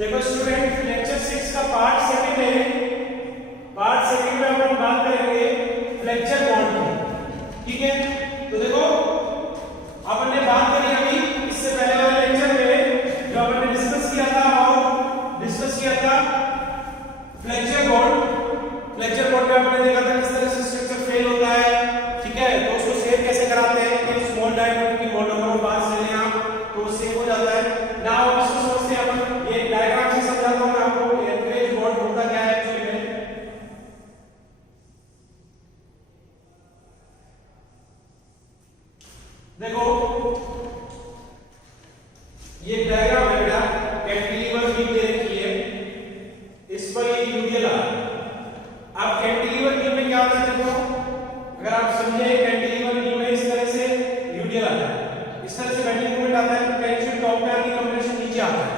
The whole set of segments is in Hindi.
देखो स्टूडेंट, लेक्चर 6 का पार्ट सेकंड है। पार्ट सेकंड में अपन बात करेंगे फ्लेक्चर बॉन्ड की, ठीक है। तो देखो अपन ने बात करी अभी इससे पहले वाले लेक्चर में, जो अपन ने डिस्कस किया था फ्लेक्चर बॉन्ड। फ्लेक्चर बॉन्ड में अपन ने देखा था किस तरह से स्ट्रक्चर फेल होता है, ठीक है। तो उसको सेव कैसे कराते हैं कि स्मॉल डायमीटर की बॉन्ड नंबर 5 ले लें आप, तो वो सेव हो जाता है। नाउ इसको समझते हैं अपन, ये डायग्राम से समझाता हूं मैं आपको कि एंकरेज बॉन्ड होता क्या है एक्चुअली में। देखो ये डायग्राम है बेटा, कैंटिलीवर बीम दे रखी है, इस पर ये यूडियल आ रहा है। अब कैंटिलीवर बीम में क्या होता है, देखो अगर आप समझे कैंटिलीवर बीम में इस तरह से यूडियल आता है, इस तरह से बेंडिंग मोमेंट आता है, तो टेंशन टॉप में आती है, कंप्रेशन नीचे आता है।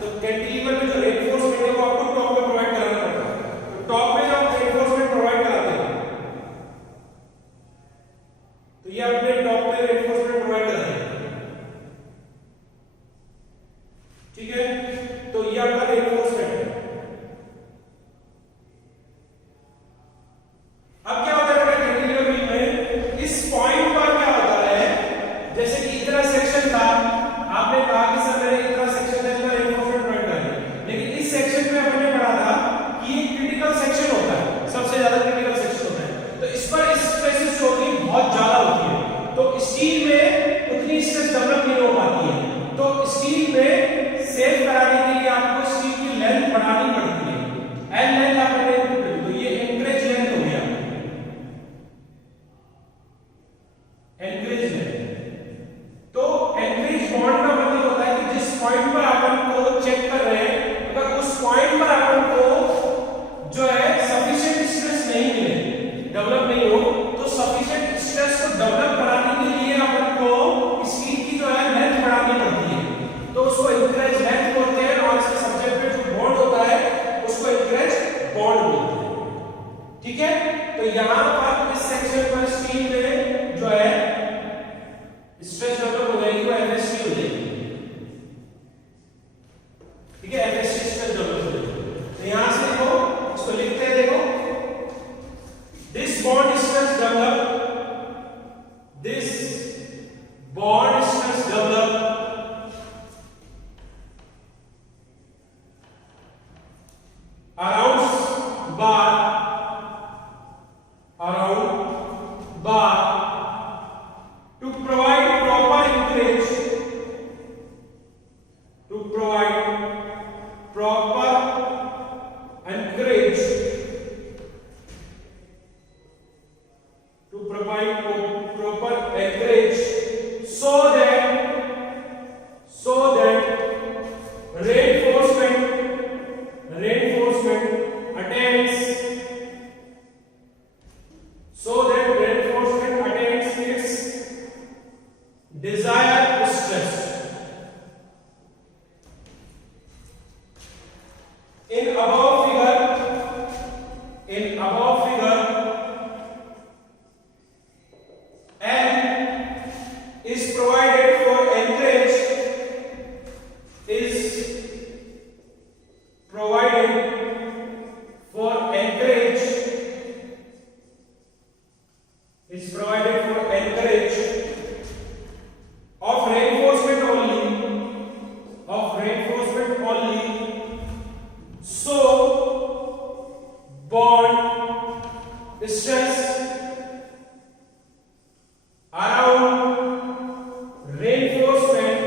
तो कैंटिलीवर में जो रेनफोर्समेंट है वो आपको टॉप में प्रोवाइड कराना पड़ता है। तो टॉप में जब रेनफोर्समेंट प्रोवाइड कराते हैं तो ये अपने टॉप में रेनफोर्समेंट प्रोवाइड कराते हैं, ठीक है। तो ये आपका रेनफोर्समेंट है। अब क्या होता है बेटा कैंटिलीवर बीम में, इस पॉइंट पर क्या होता है, जैसे कि इतना सेक्शन था, आपने कहा कि सर मेरे इतना सेक्शन है, इसका रेनफोर्समेंट प्रोवाइड करना, लेकिन इस सेक्शन में हमने पढ़ा था कि ये क्रिटिकल सेक्शन होता है, सबसे ज्यादा क्रिटिकल सेक्शन होता है। तो इस पर स्ट्रेसेस जो होती है बहुत ज्यादा होती है, तो स्टील में उतनी स्ट्रेस डेवलप नहीं हो पाती है। तो स्टील में सेव कराने के लिए आपको स्टील की लेंथ बढ़ानी पड़ती है। एल लेंथ आपने, तो ये एंकरेज लेंथ हो गया, एंकरेज लेंथ। तो एंकरेज बॉन्ड का मतलब होता है कि जिस पॉइंट पर अपन को चेक कर रहे हैं, अगर उस पॉइंट पर अपन को जो है सफिशिएंट स्ट्रेस नहीं मिले, डेवलप नहीं हो, तो सफिशिएंट स्ट्रेस को डेवलप कराने के लिए अपन को स्टील की जो है लेंथ बढ़ानी पड़ती है। तो उसको एंकरेज लेंथ बोलते हैं, और इसके सब्जेक्ट में जो बॉन्ड होता है उसको एंकरेज बॉन्ड बोलते हैं, ठीक है। तो यहां पर इस सेक्शन पर स्टील में जो है स्ट्रेस डेवलप हो जाएगी, वो एफएसटी हो जाएगी, ठीक है। एफएसटी स्ट्रेस डेवलप हो जाएगी। तो यहां से देखो, इसको लिखते हैं, देखो this bond stress develop, this bond stress develop around bar to provide proper anchorage, to provide proper anchorage, to provide proper anchorage, so that reinforcement attains its desired stress. In above figure is provided for anchorage, of reinforcement only, so bond stress around reinforcement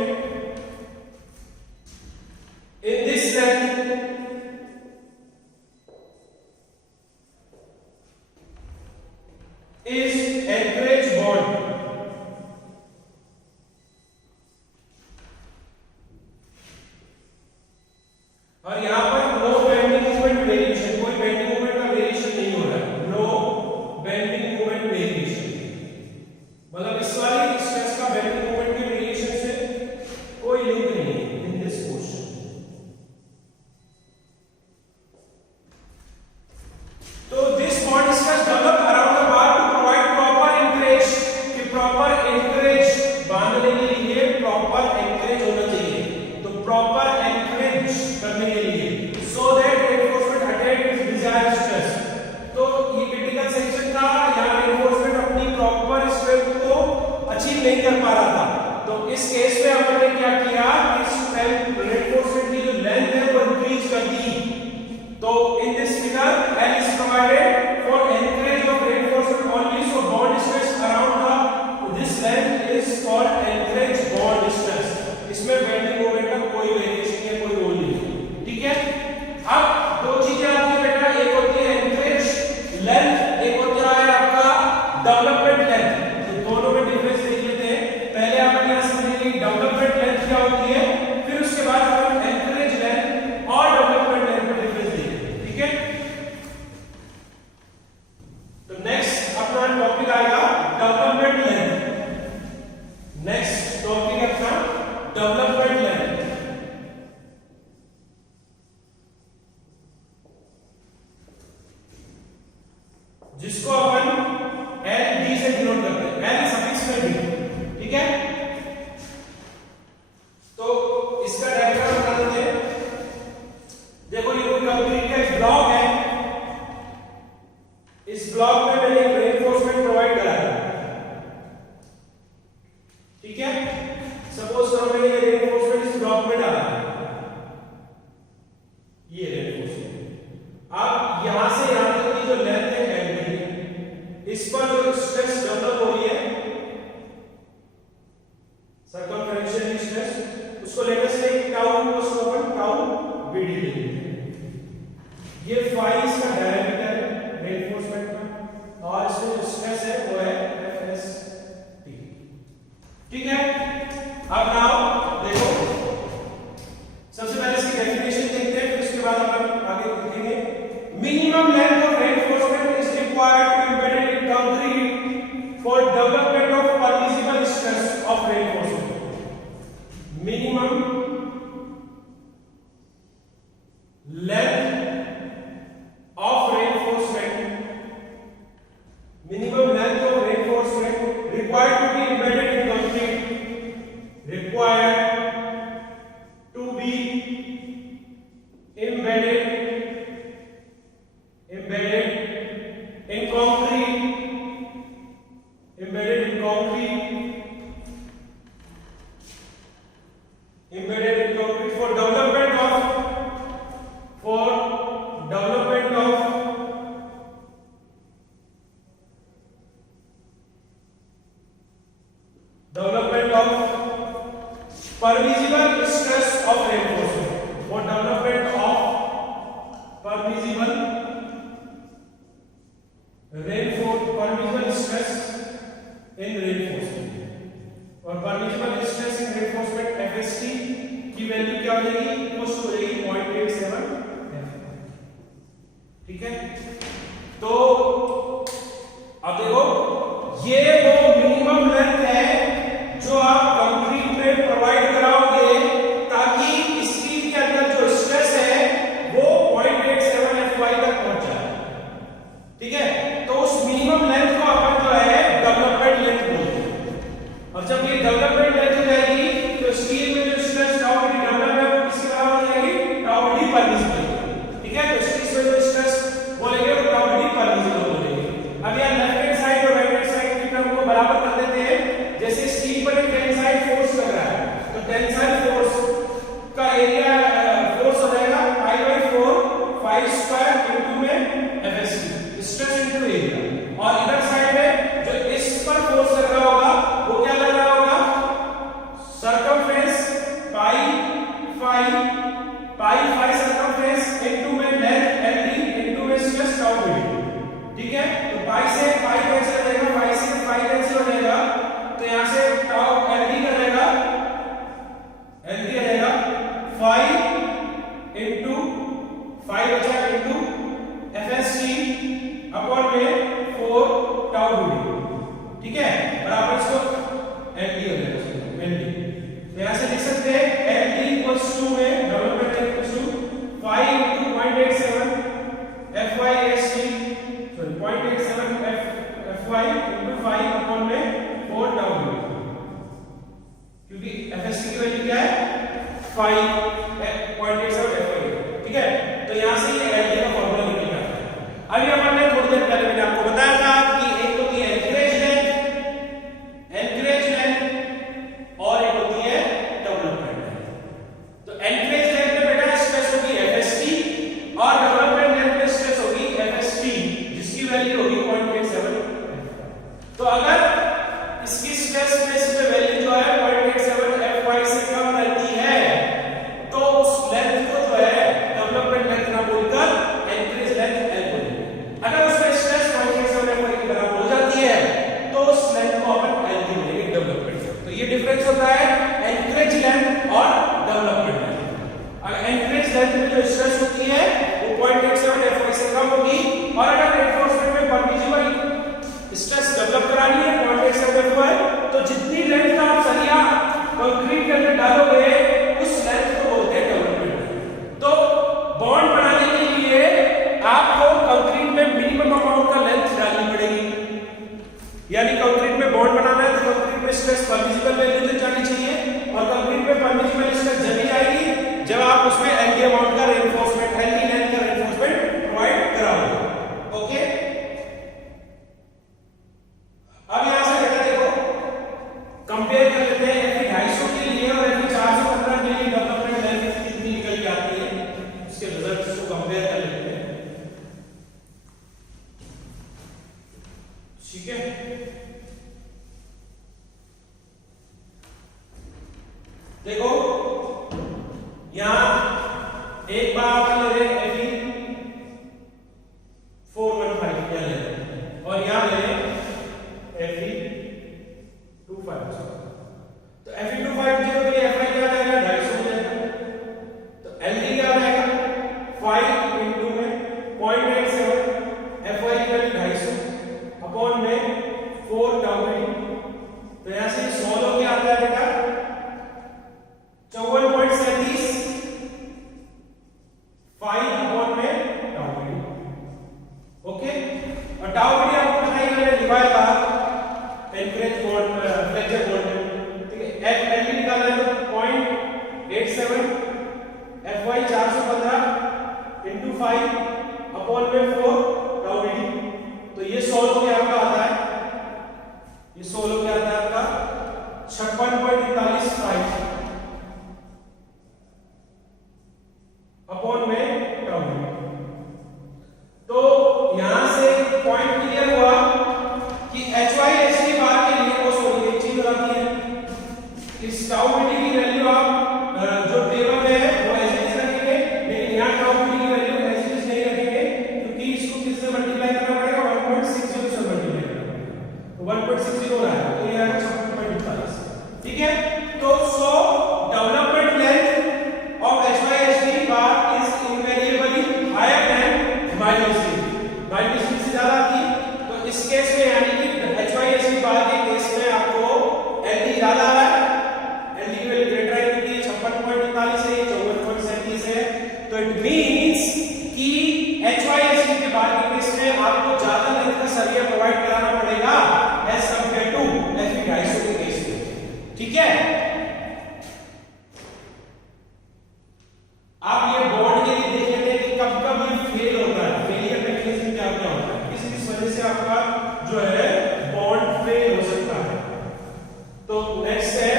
in this length is anchorage bond. और यहां पर नो बेंडिंग मोमेंट वेरिएशन, कोई बेंडिंग मोमेंट का वेरिएशन नहीं हो रहा है, नो बेंडिंग मोमेंट वेरिएशन, मतलब इस वाली स्ट्रेस का बेंडिंग मोमेंट के वेरिएशन से कोई लिंक नहीं है इन दिस पोर्शन। तो this bond stress develop around the bar to provide proper anchorage, कि प्रॉपर एंकरेज बांधने के लिए प्रॉपर एंकरेज होना चाहिए। तो प्रॉपर एंकरेज करने के जिसको अपन एल डी से डिनोट करते हैं, एल सफिक्स में डी, ठीक है। तो इसका डायग्राम बना देते हैं। देखो ये कोई कंक्रीट का एक ब्लॉक है, इस ब्लॉक में मैंने एक रेनफोर्समेंट प्रोवाइड करा है, ठीक है। सपोज करो मैंने ये रेनफोर्समेंट इस ब्लॉक में डाला, ये रेनफोर्समेंट। अब यहां से यहां तक की जो लेंथ है एल डी, इस पर जो स्ट्रेस डेवलप हो रही है, सर्कमफेरेंशियल स्ट्रेस, उसको लेकर से एक tau equals to upon tau BD लेंगे। ये फाई इसका डायमीटर है रेनफोर्समेंट का, और इसमें जो स्ट्रेस है वो है एफ एस टी, ठीक है। अब नाउ देखो, सबसे पहले इसकी डेफिनेशन देखते हैं, फिर उसके बाद अपन आगे देखेंगे। Minimum length of reinforcement is required to embed in concrete for development of permissible stress of reinforcement. Minimum length of reinforcement, minimum length of reinforcement required to be embedded in concrete, required to be embedded in concrete, embedded in concrete for development of permissible stress of reinforcement, for development of permissible stress in reinforcement, और permissible stress in reinforcement FST की वैल्यू क्या हो जाएगी, इक्वल हो जाएगी 0.87 F, ठीक है। तो अब देखो, ये वो मिनिमम लेंथ है जो आप कंक्रीट में प्रोवाइड कराओगे ताकि स्टील के अंदर जो स्ट्रेस है वो 0.87 Fy तक पहुंच जाए, ठीक है। तो उस मिनिमम लेंथ को अपन जो है डेवलपमेंट लेंथ बोलते हैं, और जब ये डेवलपमेंट लेंथ हो जाएगी तो स्टील में जो स्ट्रेस टाउ बी डेवलप है वो किसके बराबर हो जाएगी, टाउ बी परमिसिबल, ठीक है। तो स्टील में जो स्ट्रेस बोलेंगे वो टाउ बी परमिसिबल बोलेंगे। अब यहां लेफ्ट हैंड साइड और राइट हैंड साइड की टर्म को बराबर कर देते हैं। जैसे स्टील पर एक टेंसाइल फोर्स लग रहा है, तो टेंसाइल फोर्स का एरिया फोर्स हो जाएगा pi by 4 phi square into में एफएसटी, स्ट्रेस इनटू एरिया। और इधर साइड में जो इस पर फोर्स लग रहा होगा वो क्या लग रहा होगा, सर्कमफेरेंस पाई फाई सर्कमफेरेंस इनटू में लेंथ एलडी इनटू में स्ट्रेस टाउ बी, ठीक है। तो पाई से पाई कैंसिल हो जाएगा, पाई से पाई कैंसिल हो जाएगा, तो यहां से टाउ एलडी का रहेगा, एलडी आ जाएगा 5 इनटू 5 बचा इनटू एफएसटी अपॉन में 4 टाउ बी, ठीक है, बराबर इसको एलडी हो जाएगा, एलडी। तो यहां से लिख सकते हैं एलडी इक्वल्स टू में development equals to 5 into 0.87 FYST, sorry 0.87 FY into 5 upon में 4 टाउ बी, क्योंकि एफएसटी की वैल्यू क्या है 5.87 FY, ठीक है। तो यहां से ये एलडी का फार्मूला निकल गया। अभी अपन ने थोड़ी देर पहले मैंने आपको बताया था कि एक होती है एनकरेज लेंथ और एक होती है डेवलपमेंट लेंथ। तो एनकरेज लेंथ में बेटा स्ट्रेस होगी एफएसटी और डेवलपमेंट लेंथ में स्ट्रेस होगी एफएसटी, जिसकी वैल्यू होगी 0.87। तो अगर इसकी स्ट्रेस बेस पे वैल्यू जो है 0.87 Fy से कम रहती है तो उसको यहाँ एक बार आप ले रहे हैं Fe 415 क्या ले रहे हैं, और यहाँ ले रहे हैं Fe 250। तो Fe 250 के लिए Fi क्या आ जाएगा, 250 हो जाएगा। तो Ld क्या आ जाएगा, 5 इंटू में 0.87, Fi की वैल्यू 250 अपॉन में 4 टाउ Vd। तो यहाँ से 100 लोग क्या आता है बेटा, 54.37 5 अपॉन में टाउ Vd। ओके, और टाउ Vd आपको पता ही है divide by encourage bond flexure bond, ठीक है। Ld निकालना है तो 0.87, Fy 415 इंटू 5 अपॉन में 4 टाउ Vd। तो ये 100 लोग आपका आता है, ये 100 लोग क्या आता है आपका 56.41 5 अपॉन में टाउ Vd। तो यहां से पॉइंट क्लियर हुआ कि HYSD बार के लिए वो सॉरी एक चीज आती है, इस टाउ Vd की वैल्यू आप जो टेबल में है वो एज इट इज रखेंगे, लेकिन यहां टाउ Vd की वैल्यू एज इट इज नहीं रखेंगे, क्योंकि इसको किससे मल्टीप्लाई करना पड़ेगा, 1.60 से मल्टीप्लाई करना पड़ेगा। तो 1.60 हो रहा है, तो ये है 56.41, ठीक है। तो so development length of HYSD bar is invariably higher than minus से ज्यादा थी। तो इस केस में यानी कि HYSD बार के केस में आपको Ld ज्यादा आ रहा है, Ld की वैल्यू ग्रेटर है क्योंकि 56.41 है, 54.37 है। तो इट मींस कि HYSD के बार के केस में आपको ज्यादा लेंथ का सरिया प्रोवाइड कराना पड़ेगा एज कंपेयर टू Fe 250 के केस में, ठीक है। आप ये बॉन्ड के लिए देख लेते हैं कि कब कब ये फेल होता है, फेलियर मैकेनिज्म क्या क्या होता है, किस वजह से आपका जो है बॉन्ड फेल हो सकता है। तो नेक्स्ट है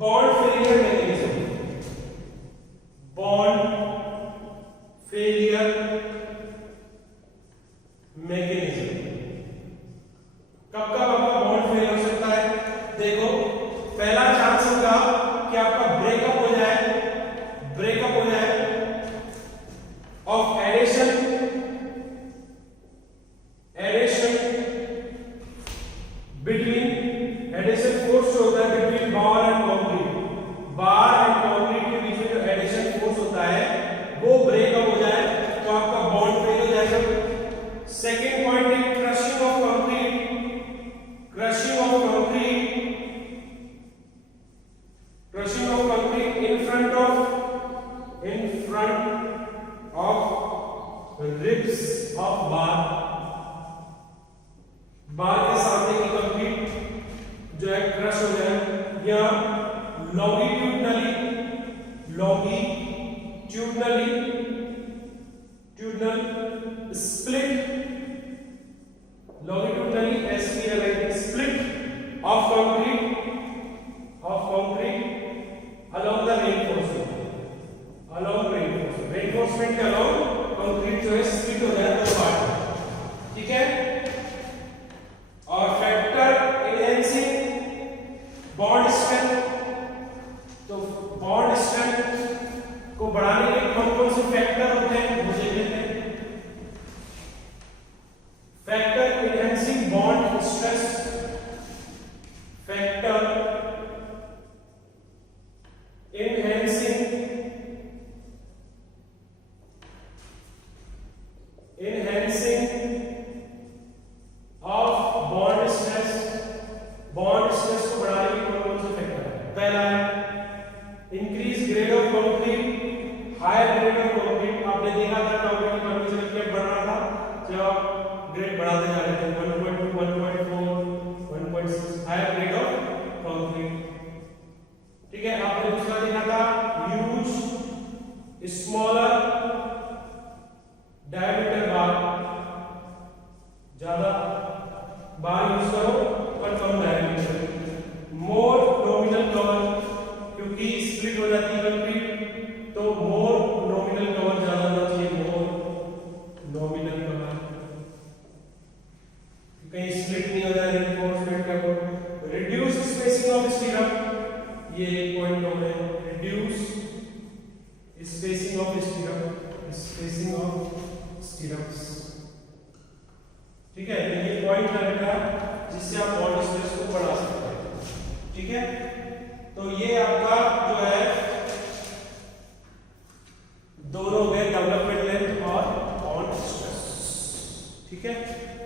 bond failure mechanism. Bond failure mechanism कब कब आपका बॉन्ड फेल हो सकता है। देखो, पहला चांस होगा कि आपका ब्रेकअप हो जाए of adhesion between adhesion force होता है बिटवीन बार एंड कंक्रीट के बीच में जो एडिशन फोर्स होता है वो ब्रेकअप हो जाए तो आपका बॉन्ड फेल हो जाएगा। सेकेंड पॉइंट है crushing of concrete in front of ribs of बार के सामने की कंक्रीट जो है क्रश हो जाए, या longitudinally split, split of concrete along the reinforcement के along कंक्रीट जो है स्प्लिट हो जाए दो पार्ट, ठीक है। और फैक्टर इनहेंसिंग बॉन्ड स्ट्रेंथ, तो बॉन्ड स्ट्रेंथ को बढ़ाने के कौन से फैक्टर होते हैं वो देख लेते हैं। Factor enhancing bond stress, factor enhancing of bond stress को बढ़ाने के कौन से फैक्टर है। पहला है increase grade of concrete, higher grade of concrete. आपने देखा था कंक्रीट का कंडीशन क्या बढ़ रहा था, जब आप ग्रेड बढ़ाते जा रहे थे 1.2 1.4 1.6 हायर ग्रेड ऑफ कंक्रीट, ठीक है। आपने दूसरा देखा था यूज स्मॉलर डायमीटर बार, ज्यादा बार यूज करो पर कम डायमीटर। मोर नॉमिनल कवर, क्योंकि स्प्लिट हो जाती है कंक्रीट तो मोर नॉमिनल कवर ज्यादा होना चाहिए, मोर नॉमिनल कवर, कहीं स्प्लिट नहीं हो जाए रिइंफोर्समेंट का। रिड्यूस स्पेसिंग ऑफ स्टीरअप, ये एक पॉइंट हो गए, reduce spacing of स्टीरअप, spacing of स्टीरअप्स। ठीक है, ये पॉइंट है बेटा जिससे आप बॉडी स्ट्रेस को बढ़ा सकते हैं। ठीक है, तो ये आपका जो है दोनों में डेवलपमेंट लेंथ और बॉन्ड स्ट्रेस। ठीक है।